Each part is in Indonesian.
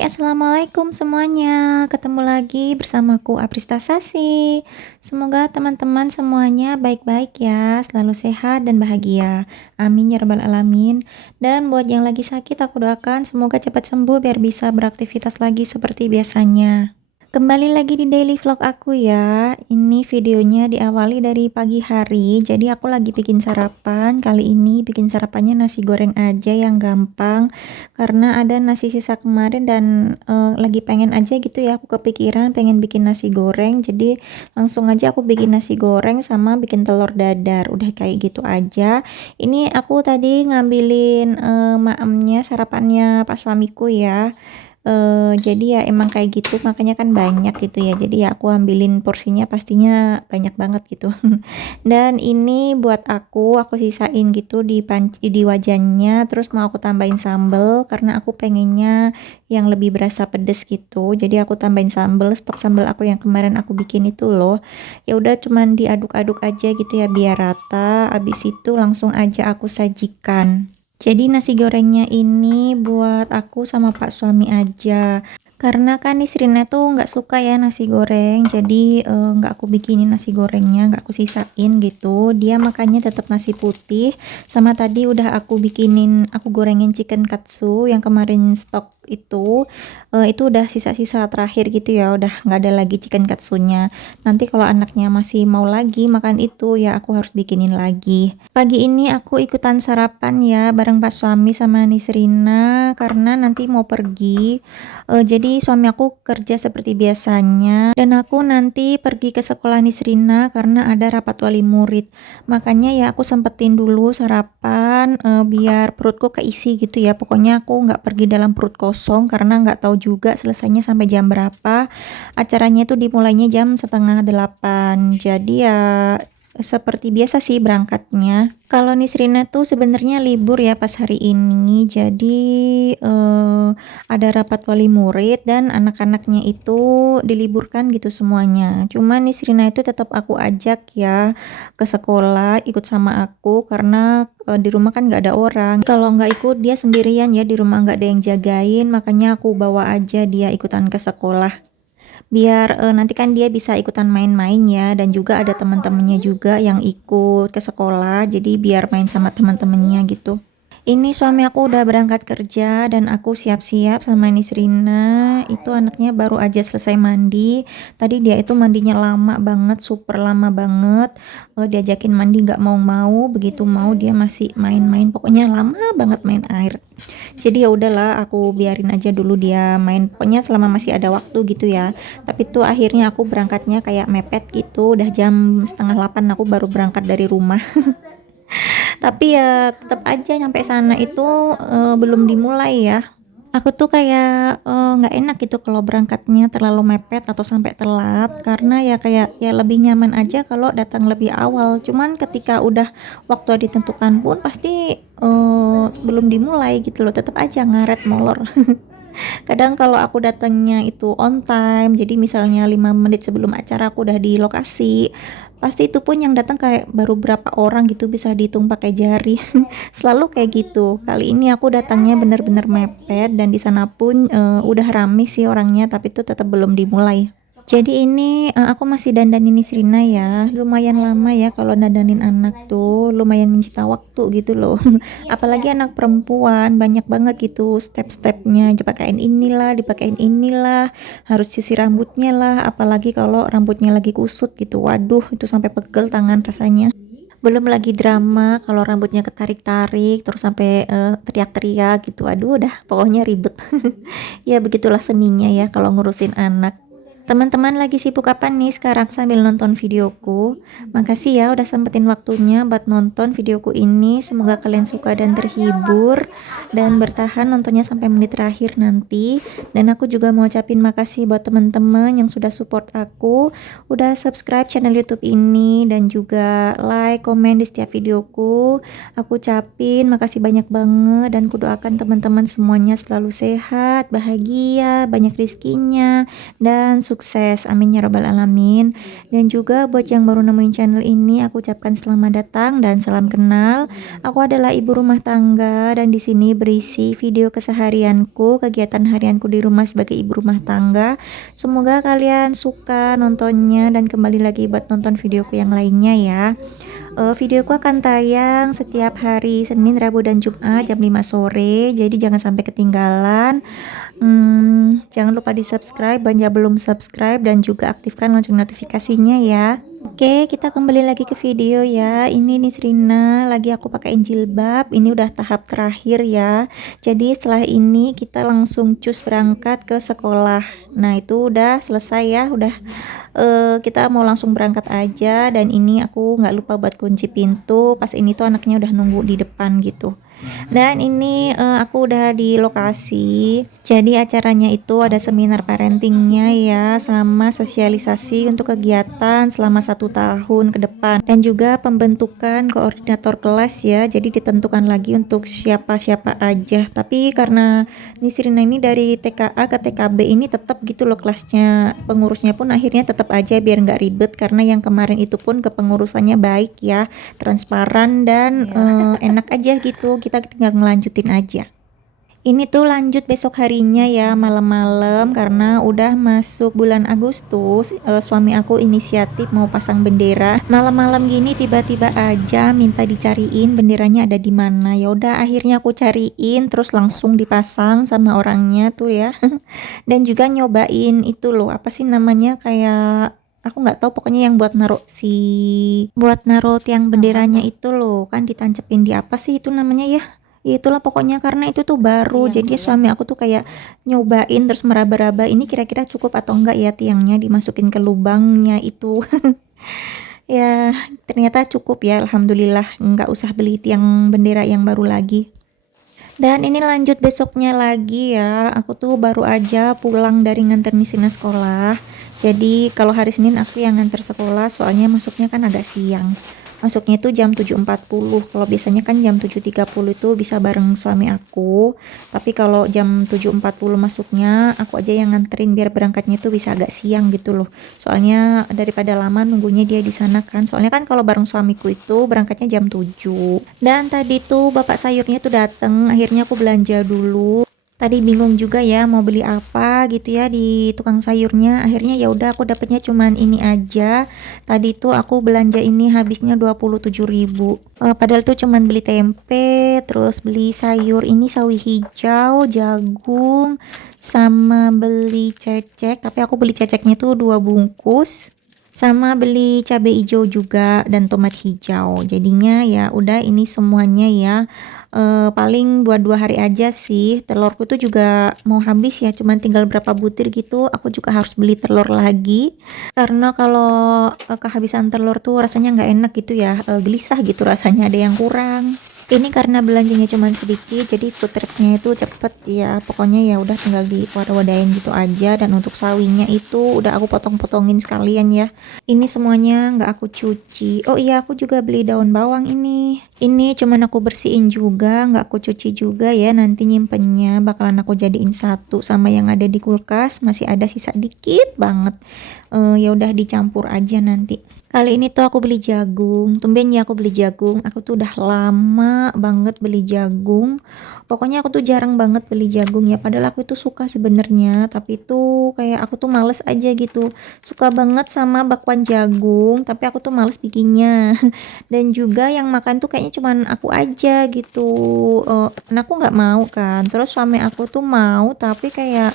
Assalamualaikum semuanya. Ketemu lagi bersamaku Aprista Sasi. Semoga teman-teman semuanya baik-baik ya, selalu sehat dan bahagia. Amin ya rabbal alamin. Dan buat yang lagi sakit, aku doakan semoga cepat sembuh biar bisa beraktivitas lagi seperti biasanya. Kembali lagi di daily vlog aku ya. Ini videonya diawali dari pagi hari. Jadi aku lagi bikin sarapan. Kali ini bikin sarapannya nasi goreng aja yang gampang. Karena ada nasi sisa kemarin dan lagi pengen aja gitu ya. Aku kepikiran pengen bikin nasi goreng. Jadi langsung aja aku bikin nasi goreng sama bikin telur dadar. Udah kayak gitu aja. Ini aku tadi ngambilin maemnya sarapannya pas suamiku ya. Jadi ya emang kayak gitu, makanya kan banyak gitu ya. Jadi ya aku ambilin porsinya pastinya banyak banget gitu. Dan ini buat aku sisain gitu di panci di wajannya, terus mau aku tambahin sambel karena aku pengennya yang lebih berasa pedes gitu. Jadi aku tambahin sambel, stok sambel aku yang kemarin aku bikin itu loh. Ya udah cuman diaduk-aduk aja gitu ya biar rata. Habis itu langsung aja aku sajikan. Jadi nasi gorengnya ini buat aku sama Pak suami aja. Karena kan Nisrina tuh nggak suka ya nasi goreng, jadi nggak aku bikinin nasi gorengnya, nggak aku sisain gitu. Dia makannya tetap nasi putih. Sama tadi udah aku bikinin, aku gorengin chicken katsu yang kemarin stok itu udah sisa-sisa terakhir gitu ya, udah nggak ada lagi chicken katsunya. Nanti kalau anaknya masih mau lagi makan itu ya aku harus bikinin lagi. Pagi ini aku ikutan sarapan ya bareng Pak suami sama Nisrina karena nanti mau pergi. Jadi suami aku kerja seperti biasanya dan aku nanti pergi ke sekolah Nisrina karena ada rapat wali murid. Makanya ya aku sempetin dulu sarapan biar perutku keisi gitu ya. Pokoknya aku nggak pergi dalam perut kosong karena nggak tahu juga selesainya sampai jam berapa. Acaranya itu dimulainya jam setengah 8. Jadi ya seperti biasa sih berangkatnya. Kalau Nisrina tuh sebenarnya libur ya pas hari ini. Jadi ada rapat wali murid dan anak-anaknya itu diliburkan gitu semuanya. Cuman Nisrina itu tetap aku ajak ya ke sekolah ikut sama aku karena di rumah kan nggak ada orang. Kalau nggak ikut dia sendirian ya di rumah nggak ada yang jagain, makanya aku bawa aja dia ikutan ke sekolah. Biar nanti kan dia bisa ikutan main-main ya dan juga ada teman-temannya juga yang ikut ke sekolah. Jadi biar main sama teman-temannya gitu. Ini suami aku udah berangkat kerja dan aku siap-siap sama Nisrina. Itu anaknya baru aja selesai mandi. Tadi dia itu mandinya lama banget, super lama banget. Diajakin mandi nggak mau-mau, begitu mau dia masih main-main. Pokoknya lama banget main air. Jadi ya udahlah, aku biarin aja dulu dia main. Pokoknya selama masih ada waktu gitu ya. Tapi tuh akhirnya aku berangkatnya kayak mepet gitu. Udah jam setengah 8 aku baru berangkat dari rumah. Tapi ya tetap aja nyampe sana itu belum dimulai ya. Aku tuh kayak nggak enak gitu kalau berangkatnya terlalu mepet atau sampai telat karena ya kayak ya lebih nyaman aja kalau datang lebih awal. Cuman ketika udah waktu ditentukan pun pasti belum dimulai gitu loh, tetap aja ngaret molor. Kadang kalau aku datangnya itu on time, jadi misalnya 5 menit sebelum acara aku udah di lokasi, pasti itu pun yang datang kayak baru berapa orang gitu, bisa dihitung pakai jari. Selalu kayak gitu. Kali ini aku datangnya bener-bener mepet dan di sana pun udah rame sih orangnya, tapi itu tetap belum dimulai. Jadi ini aku masih dandanin Nisrina ya. Lumayan lama ya kalau dandanin anak tuh, lumayan menyita waktu gitu loh. Apalagi anak perempuan, banyak banget gitu step-stepnya. Dipakein inilah, harus sisir rambutnya lah. Apalagi kalau rambutnya lagi kusut gitu. Waduh, itu sampai pegel tangan rasanya. Belum lagi drama kalau rambutnya ketarik-tarik terus sampai teriak-teriak gitu. Aduh, udah pokoknya ribet. Ya begitulah seninya ya kalau ngurusin anak. Teman-teman lagi sibuk apa nih sekarang sambil nonton videoku? Makasih ya udah sempetin waktunya buat nonton videoku ini. Semoga kalian suka dan terhibur dan bertahan nontonnya sampai menit terakhir nanti. Dan aku juga mau ucapin makasih buat teman-teman yang sudah support aku, udah subscribe channel YouTube ini dan juga like, komen di setiap videoku. Aku ucapin makasih banyak banget dan kudoakan teman-teman semuanya selalu sehat, bahagia, banyak rezekinya dan sukses, amin ya robbal alamin. Dan juga buat yang baru nemuin channel ini, aku ucapkan selamat datang dan salam kenal. Aku adalah ibu rumah tangga dan di sini berisi video keseharianku, kegiatan harianku di rumah sebagai ibu rumah tangga. Semoga kalian suka nontonnya dan kembali lagi buat nonton videoku yang lainnya ya. Videoku akan tayang setiap hari Senin, Rabu, dan Jumat jam 5 sore. Jadi jangan sampai ketinggalan. Jangan lupa di subscribe bagi yang belum subscribe dan juga aktifkan lonceng notifikasinya ya. Oke, kita kembali lagi ke video ya. Ini Nisrina lagi aku pakein jilbab. Ini udah tahap terakhir ya. Jadi setelah ini kita langsung cus berangkat ke sekolah. Nah itu udah selesai ya. Udah kita mau langsung berangkat aja. Dan ini aku nggak lupa buat kunci pintu. Pas ini tuh anaknya udah nunggu di depan gitu. Dan ini aku udah di lokasi. Jadi acaranya itu ada seminar parentingnya ya, sama sosialisasi untuk kegiatan selama 1 tahun ke depan, dan juga pembentukan koordinator kelas ya. Jadi ditentukan lagi untuk siapa-siapa aja. Tapi karena Nisrina ini dari TKA ke TKB ini tetap gitu loh kelasnya, pengurusnya pun akhirnya tetap aja biar nggak ribet, karena yang kemarin itu pun kepengurusannya baik ya, transparan dan enak aja gitu. Kita tinggal ngelanjutin aja. Ini tuh lanjut besok harinya ya, malam-malam, karena udah masuk bulan Agustus. Suami aku inisiatif mau pasang bendera. Malam-malam gini tiba-tiba aja minta dicariin benderanya ada di mana. Ya udah akhirnya aku cariin, terus langsung dipasang sama orangnya tuh ya. Dan juga nyobain itu loh, apa sih namanya, kayak aku nggak tahu, pokoknya yang buat naruh tiang benderanya itu loh, kan ditancepin di apa sih itu namanya ya. Ya itulah pokoknya, karena itu tuh baru. Jadi suami aku tuh kayak nyobain terus meraba-raba ini kira-kira cukup atau enggak ya tiangnya dimasukin ke lubangnya itu. Ya ternyata cukup ya, alhamdulillah, nggak usah beli tiang bendera yang baru lagi. Dan ini lanjut besoknya lagi ya. Aku tuh baru aja pulang dari nganter Nisrina sekolah. Jadi kalau hari Senin aku yang nganter sekolah, soalnya masuknya kan agak siang. Masuknya itu jam 7.40. Kalau biasanya kan jam 7.30 itu bisa bareng suami aku. Tapi kalau jam 7.40 masuknya, aku aja yang nganterin biar berangkatnya itu bisa agak siang gitu loh. Soalnya daripada lama nunggunya dia di sana kan. Soalnya kan kalau bareng suamiku itu berangkatnya jam 7. Dan tadi tuh bapak sayurnya tuh dateng, akhirnya aku belanja dulu. Tadi bingung juga ya mau beli apa gitu ya di tukang sayurnya. Akhirnya ya udah aku dapetnya cuman ini aja. Tadi tuh aku belanja ini habisnya 27.000. Padahal tuh cuman beli tempe, terus beli sayur ini sawi hijau, jagung, sama beli cecek. Tapi aku beli ceceknya tuh 2 bungkus. Sama beli cabai hijau juga dan tomat hijau. Jadinya ya udah ini semuanya ya. Paling buat 2 hari aja sih. Telurku tuh juga mau habis ya, cuman tinggal berapa butir gitu. Aku juga harus beli telur lagi, karena kalau kehabisan telur tuh rasanya nggak enak gitu ya, gelisah gitu rasanya, ada yang kurang. Ini karena belanjanya cuman sedikit, jadi food tripnya itu cepet ya. Pokoknya ya udah tinggal di wadah-wadahin gitu aja. Dan untuk sawinya itu udah aku potong-potongin sekalian ya. Ini semuanya nggak aku cuci. Oh iya, aku juga beli daun bawang ini. Ini cuman aku bersihin juga, nggak aku cuci juga ya. Nanti nyimpennya bakalan aku jadiin satu sama yang ada di kulkas. Masih ada sisa dikit banget. Ya udah dicampur aja nanti. Kali ini tuh aku beli jagung. Tumben ya aku beli jagung. Aku tuh udah lama banget beli jagung. Pokoknya aku tuh jarang banget beli jagung ya. Padahal aku itu suka sebenarnya, tapi tuh kayak aku tuh males aja gitu. Suka banget sama bakwan jagung, tapi aku tuh males bikinnya. Dan juga yang makan tuh kayaknya cuman aku aja gitu. Anakku nggak mau kan. Terus suami aku tuh mau, tapi kayak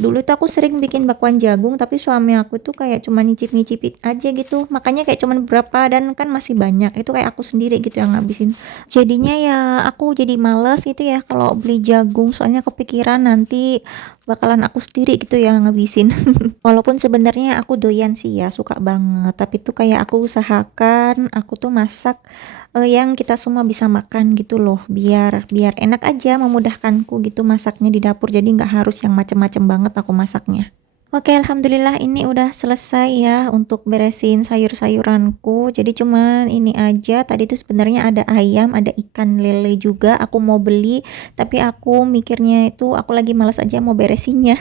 dulu tuh aku sering bikin bakwan jagung, tapi suami aku tuh kayak cuma nyicip-nyicipin aja gitu. Makanya kayak cuman berapa, dan kan masih banyak. Itu kayak aku sendiri gitu yang ngabisin. Jadinya ya aku jadi males gitu ya kalau beli jagung. Soalnya kepikiran nanti bakalan aku sendiri gitu yang ngabisin. Walaupun sebenarnya aku doyan sih ya, suka banget. Tapi tuh kayak aku usahakan aku tuh masak yang kita semua bisa makan gitu loh, biar enak aja, memudahkanku gitu masaknya di dapur. Jadi nggak harus yang macem-macem banget aku masaknya. Oke, alhamdulillah ini udah selesai ya untuk beresin sayur-sayuranku. Jadi cuman ini aja, tadi tuh sebenarnya ada ayam, ada ikan lele juga aku mau beli, tapi aku mikirnya itu aku lagi malas aja mau beresinnya.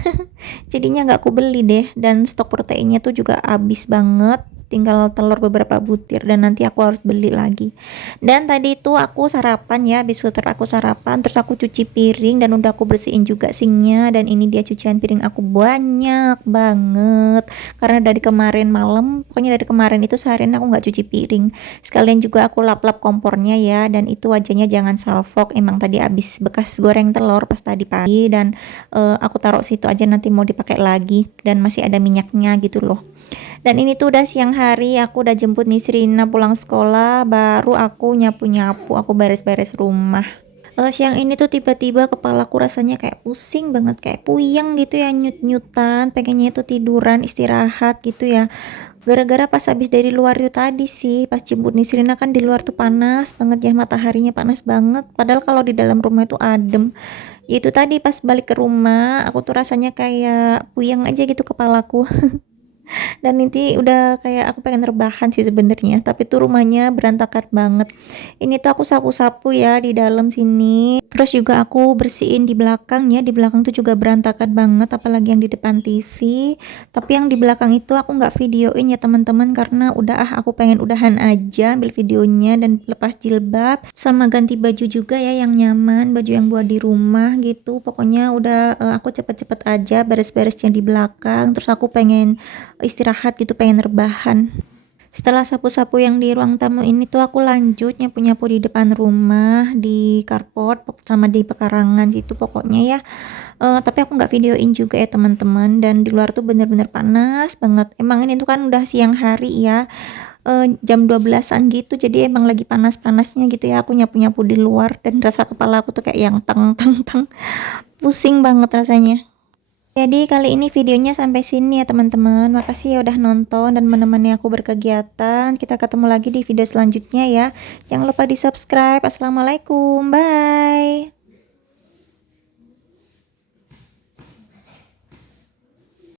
Jadinya nggak aku beli deh, dan stok proteinnya tuh juga habis banget. Tinggal telur beberapa butir dan nanti aku harus beli lagi. Dan tadi itu aku sarapan ya, habis putar aku sarapan, terus aku cuci piring dan udah aku bersihin juga sinknya. Dan ini dia cucian piring aku banyak banget karena dari kemarin malam, pokoknya dari kemarin itu seharian aku nggak cuci piring. Sekalian juga aku lap-lap kompornya ya, dan itu wajahnya jangan salfok, emang tadi habis bekas goreng telur pas tadi pagi. Dan aku taruh situ aja, nanti mau dipakai lagi dan masih ada minyaknya gitu loh. Dan ini tuh udah siang hari, aku udah jemput Nisrina pulang sekolah, baru aku nyapu-nyapu, aku beres-beres rumah. Siang ini tuh tiba-tiba kepalaku rasanya kayak pusing banget, kayak puyeng gitu ya, nyut-nyutan, pengennya itu tiduran, istirahat gitu ya. Gara-gara pas habis dari luar itu tadi sih, pas jemput Nisrina kan di luar tuh panas banget ya, mataharinya panas banget. Padahal kalau di dalam rumah itu adem. Ya itu tadi pas balik ke rumah, aku tuh rasanya kayak puyeng aja gitu kepalaku. Dan ini udah kayak aku pengen rebahan sih sebenarnya, tapi tuh rumahnya berantakan banget. Ini tuh aku sapu-sapu ya di dalam sini, terus juga aku bersihin di belakang ya, di belakang tuh juga berantakan banget, apalagi yang di depan TV. Tapi yang di belakang itu aku nggak videoin ya teman-teman, karena udah aku pengen udahan aja ambil videonya dan lepas jilbab sama ganti baju juga ya yang nyaman, baju yang buat di rumah gitu. Pokoknya udah aku cepet-cepet aja beres-beresnya di belakang, terus aku pengen istirahat gitu, pengen rebahan. Setelah sapu-sapu yang di ruang tamu ini tuh aku lanjut nyapu-nyapu di depan rumah, di carport sama di pekarangan situ pokoknya ya. Tapi aku nggak videoin juga ya teman-teman, dan di luar tuh bener-bener panas banget. Emang ini tuh kan udah siang hari ya, jam 12-an gitu, jadi emang lagi panas-panasnya gitu ya aku nyapu-nyapu di luar, dan rasa kepala aku tuh kayak yang teng teng teng, pusing banget rasanya. Jadi kali ini videonya sampai sini ya teman-teman. Makasih ya udah nonton dan menemani aku berkegiatan. Kita ketemu lagi di video selanjutnya ya. Jangan lupa di subscribe. Assalamualaikum. Bye.